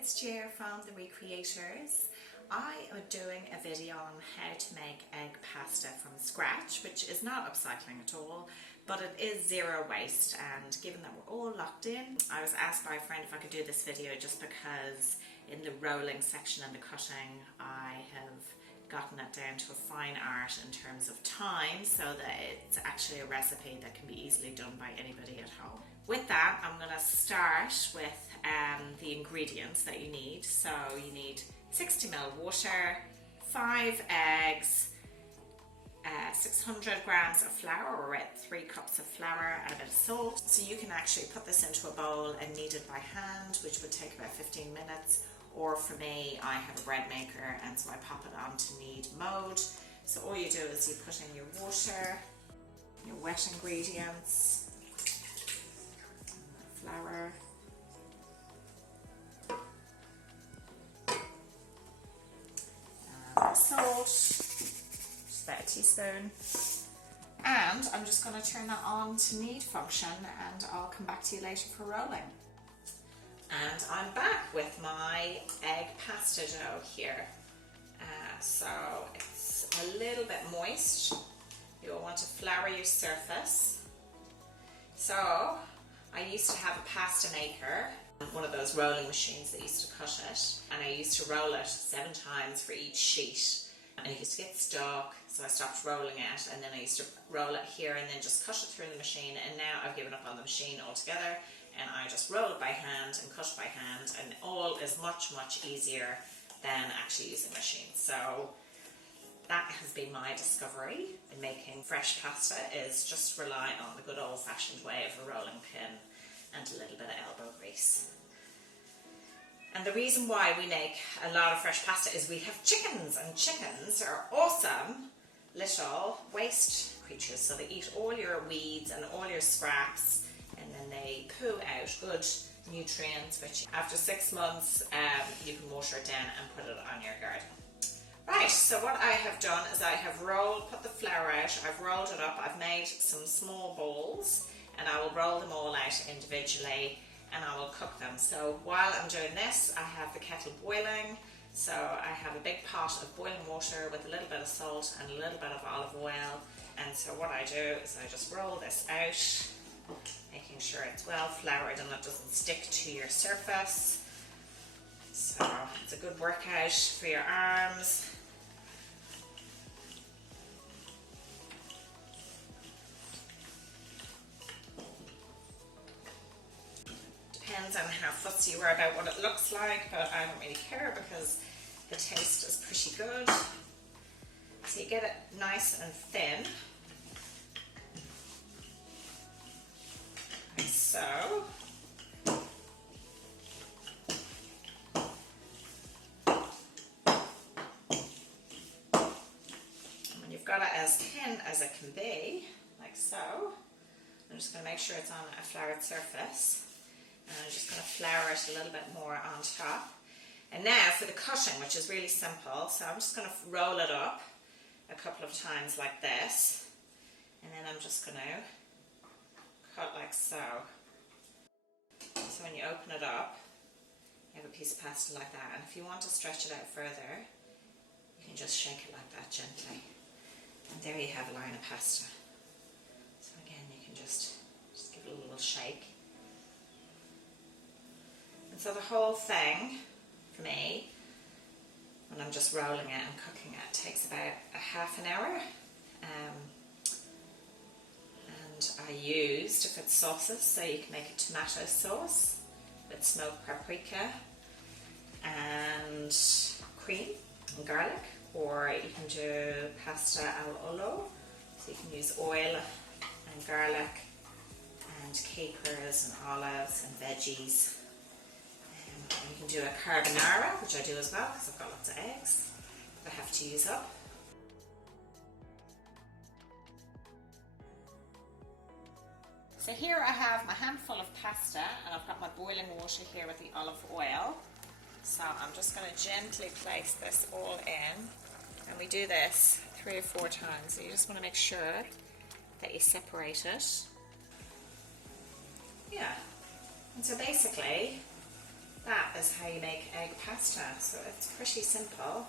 it's Jer from the ReCreators. I am doing a video on how to make egg pasta from scratch, which is not upcycling at all, but it is zero waste. And given that we're all locked in, I was asked by a friend if I could do this video just because in the rolling section and the cutting I have gotten it down to a fine art in terms of time, so that it's actually a recipe that can be easily done by anybody at home. With that, I'm going to start with the ingredients that you need. So you need 60 ml water, 5 eggs, 600 grams of flour, or 3 cups of flour, and a bit of salt. So you can actually put this into a bowl and knead it by hand, which would take about 15 minutes. Or for me, I have a bread maker, and so I pop it on to knead mode. So all you do is you put in your water, your wet ingredients, flour, salt, just about a teaspoon, and I'm just going to turn that on to knead function, and I'll come back to you later for rolling. And I'm back with my egg pasta dough here. So it's a little bit moist. You'll want to flour your surface. So I used to have a pasta maker, one of those rolling machines that used to cut it, and I used to roll it 7 times for each sheet, and it used to get stuck, so I stopped rolling it, and then I used to roll it here and then just cut it through the machine, and now I've given up on the machine altogether, and I just roll it by hand and cut it by hand, and all is much, much easier than actually using a machine. So that has been my discovery in making fresh pasta, is just rely on the good old-fashioned way of a rolling pin and a little bit of elbow grease. And the reason why we make a lot of fresh pasta is we have chickens, and chickens are awesome little waste creatures. So they eat all your weeds and all your scraps, and then they poo out good nutrients, which after 6 months you can water it down and put it on your garden. Right, so what I have done is I have put the flour out, I've rolled it up, I've made some small balls, and I will roll them all out individually, and I will cook them. So while I'm doing this, I have the kettle boiling. So I have a big pot of boiling water with a little bit of salt and a little bit of olive oil. And so what I do is I just roll this out, making sure it's well floured and it doesn't stick to your surface. So it's a good workout for your arms. Depends on how fussy you are about what it looks like, but I don't really care because the taste is pretty good. So you get it nice and thin, like so. And when you've got it as thin as it can be, like so, I'm just going to make sure it's on a floured surface. And I'm just going to flour it a little bit more on top. And now for the cutting, which is really simple, so I'm just going to roll it up a couple of times like this, and then I'm just going to cut like so. So when you open it up, you have a piece of pasta like that, and if you want to stretch it out further, you can just shake it like that gently, and there you have a line of pasta. So again, you can just give it a little shake. And so the whole thing, for me, when I'm just rolling it and cooking it, takes about a half an hour. And I used, if it's sauces, so you can make a tomato sauce with smoked paprika and cream and garlic, or you can do pasta al olio, so you can use oil and garlic and capers and olives and veggies. You can do a carbonara, which I do as well because I've got lots of eggs that I have to use up. So here I have my handful of pasta, and I've got my boiling water here with the olive oil. So I'm just going to gently place this all in, and we do this 3 or 4 times. So you just want to make sure that you separate it. Yeah, and so basically That is how you make egg pasta. So it's pretty simple.